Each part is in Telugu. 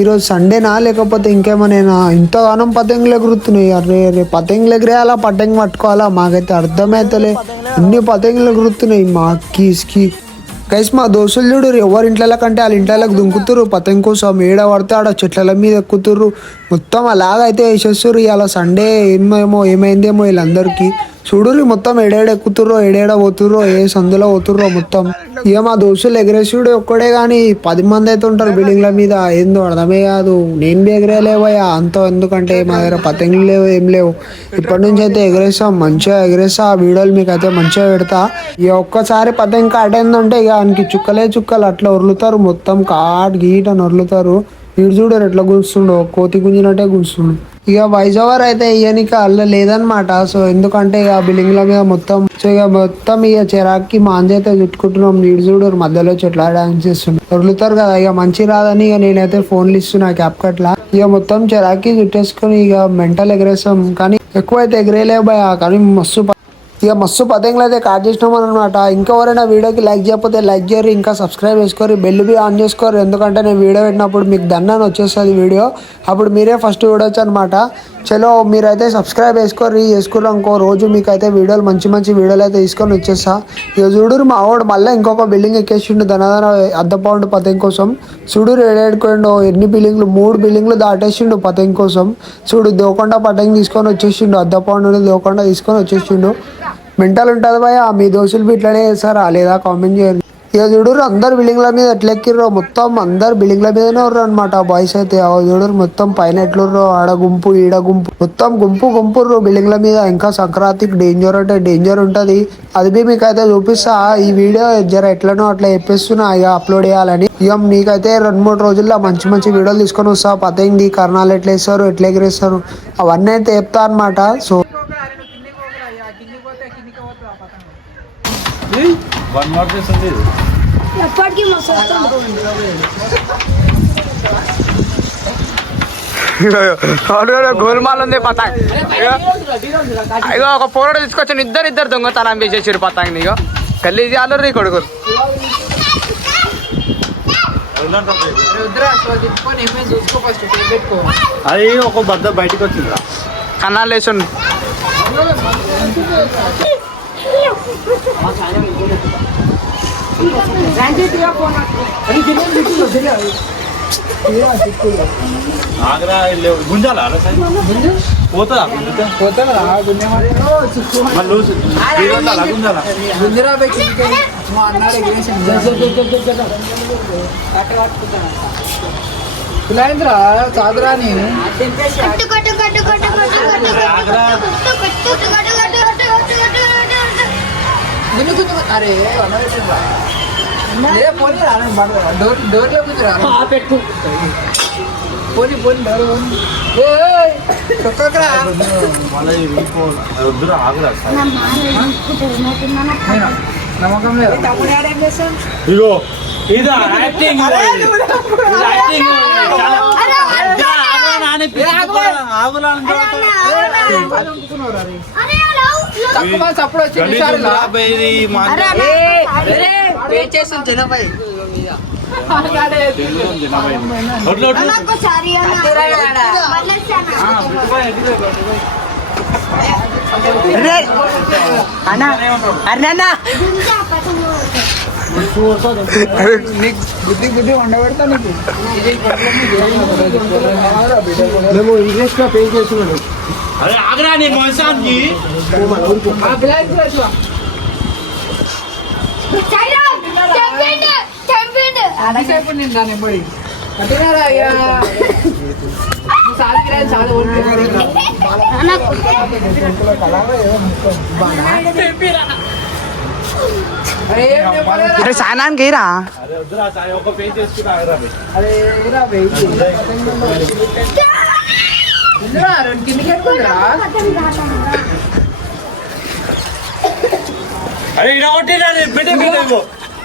ఈరోజు సండేనా లేకపోతే ఇంకేమైనా ఇంతగానం పతంగులు ఎగురుతున్నాయి. అరే రే పతంగులు ఎగిరేయాలా పతంగి పట్టుకోవాలా మాకైతే అర్థమైతలే. ఇన్ని పతంగులు ఎగురుతున్నాయి మా కీస్కి. గైస్ మా దోస్తులు చూడు ఎవరి ఇంట్ల కంటే వాళ్ళ ఇంట్లోకి దుంకుతుర్రు పతంగి కోసం. ఏడ పడితే ఆడ చెట్ల మీద ఎక్కుతుర్రు మొత్తం అలాగైతే వేసేస్తుర్రు. ఇలా సండే ఏమైందేమో వీళ్ళందరికీ చూడుర్రి మొత్తం ఏడేడ ఎక్కుతుర్రో ఏడేడ పోతుర్రో ఏ సందులో పోతుర్రో మొత్తం. ఇక మా దోస్తులు ఎగరేసుడు ఒక్కడే కానీ 10 మంది అయితే ఉంటారు బిల్డింగ్ల మీద. ఏందో అర్థమే కాదు. నేను బి ఎగరేలేవయ్యా అంత, ఎందుకంటే మా దగ్గర పతంగులు లేవు ఏం లేవు. ఇప్పటి నుంచి అయితే ఎగరేస్తాం, మంచిగా ఎగరేస్తా. ఆ వీడియోలు మీకు అయితే మంచిగా పెడతా. ఇక ఒక్కసారి పతంగి కాటేందంటే ఇక ఆయనకి చుక్కలే చుక్కలు అట్లా ఉరులుతారు మొత్తం. కాట్ గీట్ అని ఉరులుతారు. వీడు చూడరు ఎట్లా కూర్చుండో, కోతి గుంజినట్టే కూర్చుండు. ఇక వాయిస్ ఓవర్ అయితే ఇయ్యనికి అల్ల లేదనమాట. సో ఎందుకంటే ఇక బిల్డింగ్ల మీద మొత్తం ఇక చెరాకి మాంజ అయితే చుట్టుకుంటున్నాం. నీడు చూడరు మధ్యలో చెట్ల డాన్స్ చేస్తుండ్రు వదులుతారు కదా. ఇక మంచి రాదని ఇక నేనైతే ఫోన్లు ఇస్తున్నా క్యాప్ కట్లా. ఇక మొత్తం చెరాకి చుట్టేసుకొని ఇక మెంటల్ ఎగరేస్తాం. కానీ ఎక్కువ అయితే ఎగరేలే భయ, కానీ మస్తు పతంగులు అయితే కాట్ చేసినాం అనమాట. ఇంకెవరైనా వీడియోకి లైక్ చేయకపోతే లైక్ చేయరు, ఇంకా సబ్స్క్రైబ్ చేసుకోరు, బెల్ బి ఆన్ చేసుకోరు. ఎందుకంటే నేను వీడియో పెట్టినప్పుడు మీకు దన్నాన్ని వచ్చేస్తుంది వీడియో, అప్పుడు మీరే ఫస్ట్ చూడొచ్చు అనమాట. చలో మీరైతే సబ్స్క్రైబ్ చేసుకుర్రు అనుకో, రోజు మీకు అయితే వీడియోలు మంచి వీడియోలు అయితే తీసుకొని వచ్చేస్తా. ఇక చూడురు మా వాడు మళ్ళీ ఇంకొక బిల్డింగ్ ఎక్కేసిండు ధనధన అర్ధ పౌండ్ పతంగి కోసం. చూడురు ఏడేడుకోండు ఎన్ని బిల్డింగ్లు, 3 బిల్డింగ్లు దాటేసిండు పతంగి కోసం. చూడు దోకొండ పతంగి తీసుకొని వచ్చేసిండు, అర్ధ పౌండ్ దోకొండ తీసుకొని వచ్చేసిండు. మెంటల్ ఉంటుంది భయ. మీ దోస్తులు ఇట్లనే చేస్తారా లేదా కామెంట్ చేయండి. ఇక చూడరు అందరు బిల్డింగ్ల మీద ఎట్లా ఎక్కిర్రో, మొత్తం అందరు బిల్డింగ్ల మీదనే ఉర్రు అనమాట బాయ్స్ అయితే. చూడరు మొత్తం పైన ఎట్లుర్రో, ఆడ గుంపు ఈడ గుంపు మొత్తం గుంపుర్రు బిల్డింగ్ల మీద. ఇంకా సంక్రాంతికి డేంజర్ అంటే డేంజర్ ఉంటుంది, అది బి మీకు అయితే చూపిస్తా. ఈ వీడియో జర ఎట్లనో అట్లా చెప్పేస్తున్నా ఇక అప్లోడ్ చేయాలని. ఇక మీకైతే 2-3 రోజుల్లో మంచి వీడియోలు తీసుకొని వస్తా. పతంగి కర్ణాలు ఎట్లా వేస్తారు, ఎట్లా ఎగిరేస్తారు అవన్నీ అయితే చెప్తా అనమాట. సో గోల్మాల్ ఉంది పతంగ్. ఇగో ఒక పోరాడు తీసుకొచ్చి ఇద్దరు దొంగతనం చేసేసారు పతంగ్. ఇగో గల్లీజీ ఆలు కొడుకురు. అది ఒక బద్ద బయటకు వచ్చిందా కన్నాలు వేసు ఆగ్రా గుంజాలా పోతుందా పిలాయింద్రా చాదురాని అరే డోర్లో పెట్టు పోనీ నమ్మకం లేదు. ఇగో ఇది యాక్టింగ్ అప్పుడు వచ్చి బుద్ధి వండబెడతా నీకు. మేము ఇంగ్లీష్ లో పే చేస్తున్నాడు. అరే సాయనానికి రా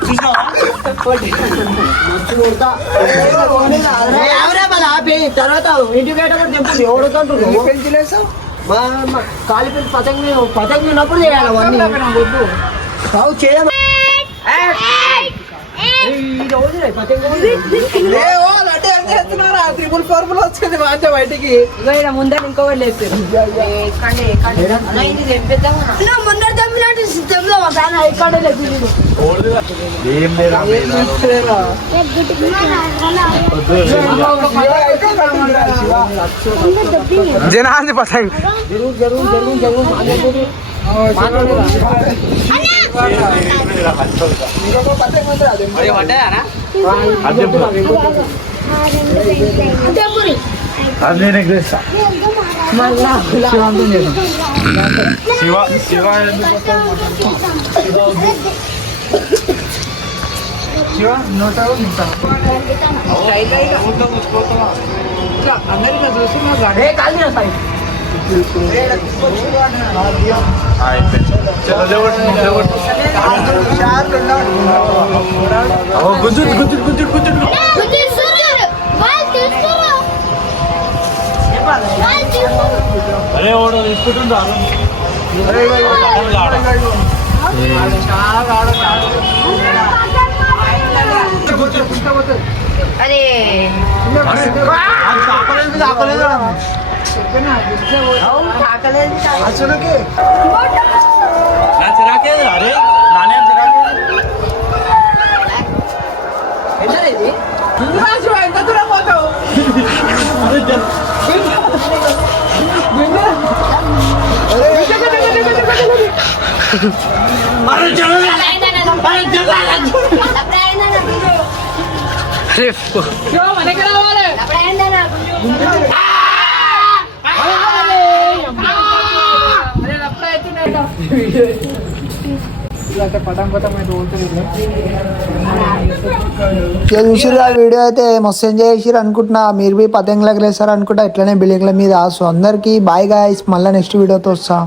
చూసినావా? తర్వాత ఇంటికి పోయేటప్పుడు తెంపుంది ఎవడుతుంటారు పెంచలేసావు కాలి పెంచి పతంగి ఉన్నప్పుడు చేయాలి అవన్నీ కావు చేయమా బయటికి ముందే ఇంకోటి లేదు ఏం లేదా జనాన్ని పతంగ్ అది నేను ఎగ్రేస్తా శివ శివ అందరికీ చూసి గుంజు గుంజు గుంజు గుంజు అరే ఓడో తీసుకుంటుందా అరే నా చిరాకేది అరే నానేం చిరాకేది ఎంత దూరం పోతావు ఇక చూసిర్రు ఆ వీడియో అయితే మస్తు ఎంజాయ్ చేసిర్రు అనుకుంటున్నా. మీరు బి పతంగులు ఎగరేస్తారు అనుకుంటా ఇట్లనే బిల్డింగ్ల మీద. సో అందరికీ బాయ్ గాయ్స్, మళ్ళీ నెక్స్ట్ వీడియోతో వస్తా.